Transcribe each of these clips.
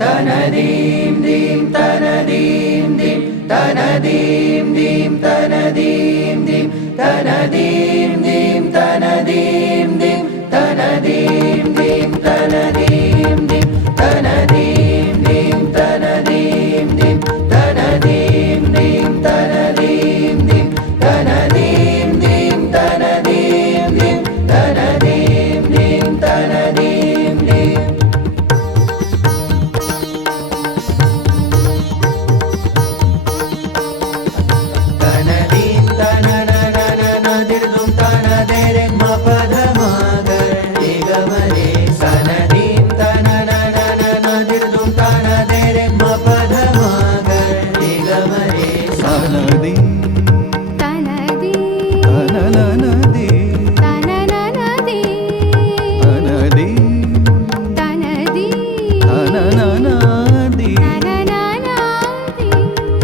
తనదీం దీం తనదీం దీం తనదీం దీం తనదీం దీం తనదీం దీం తనదీం దీం తనదీం దీం తనదీం దీం తనదీం దీం తనదీం దీం తనదీం దీం తనదీం దీం తనదీం దీం తనదీం దీం తనదీం దీం తనదీం దీం తనదీం తనననననదిర్దుం తనదేరే మపధమాగర్ ఏగమరే సనదీం తనననననదిర్దుం తనదేరే మపధమాగర్ ఏగమరే తనదీం తనననది తనదీం తనననది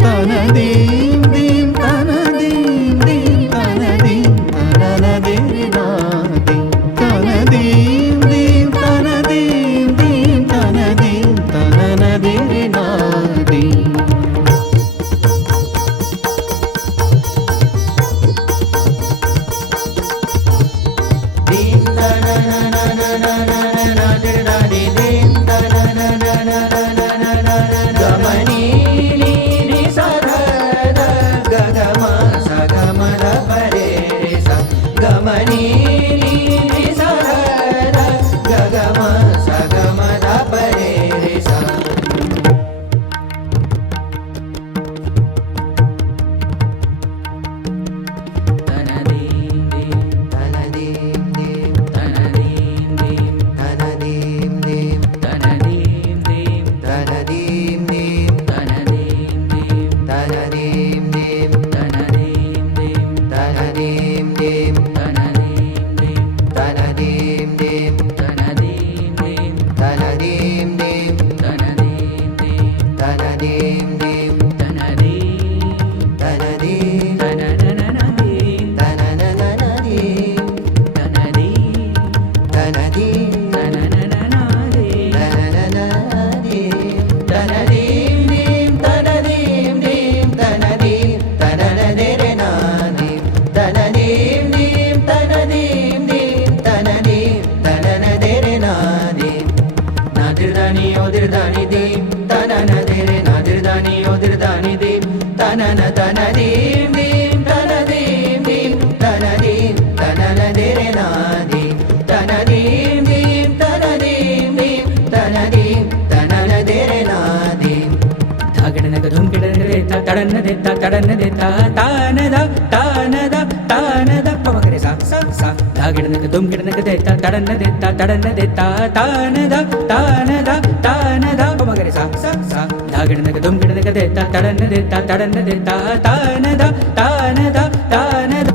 తనదీం దీం తనదీం దీం తనదీం తననదిరినాది తనదీం దీం తనదీం దీం తనదీం తననదిరినాది దీం తనననననననదిర్దాది దీం తనననననననననన గమనీ నీ సధద గగమ సగమద పరే స గమనీ నీ సధద గగమ సగమద పరే స తనదీం దీం తనదీం దీం తనదీం దీం తనదీం దీం తనదీం దీం తనదీం దీం తనదీం దీం తనదీం దీం తనదీం దీం తనదీం దీం తనదీం దీం తనదీం దీం తనదీం దీం తనదీం దీం తనదీం దీం తనదీం దీం తనదీం తనదీం తననననదీం తననననదీం తనదీం తనదీం తననననదీం తననననదీం తనదీం దీం తనదీం దీం తనదీం తననదిరినాదీం తనదీం దీం తనదీం దీం తనదీం తననదిరినాదీం నాదిర్దాని ఓదిర్దాని దీం తననదిరి నాదిర్దాని ఓదిర్దాని దీం తనన తనదీం దీం తనదీం దీం తనదీం తననదిరినాదీం తనదీం దీం తనదీం దీం తనదీం తననదిరినాదీం ధాగడనక ధుంకిడనక తడన్నదెత్త తడన్నదెత్త తానద తానద తానద పమగరే సా సా సా ధాగడనక ధుంకిడనక దెత్త తడన్నదెత్త తడన్నదెత్త తానద తానద తానద పమగరే సా సా సా ధాగడనక ధుంకిడనక దెత్త తడన్నదెత్త తడన్నదెత్త తానద తానద తానద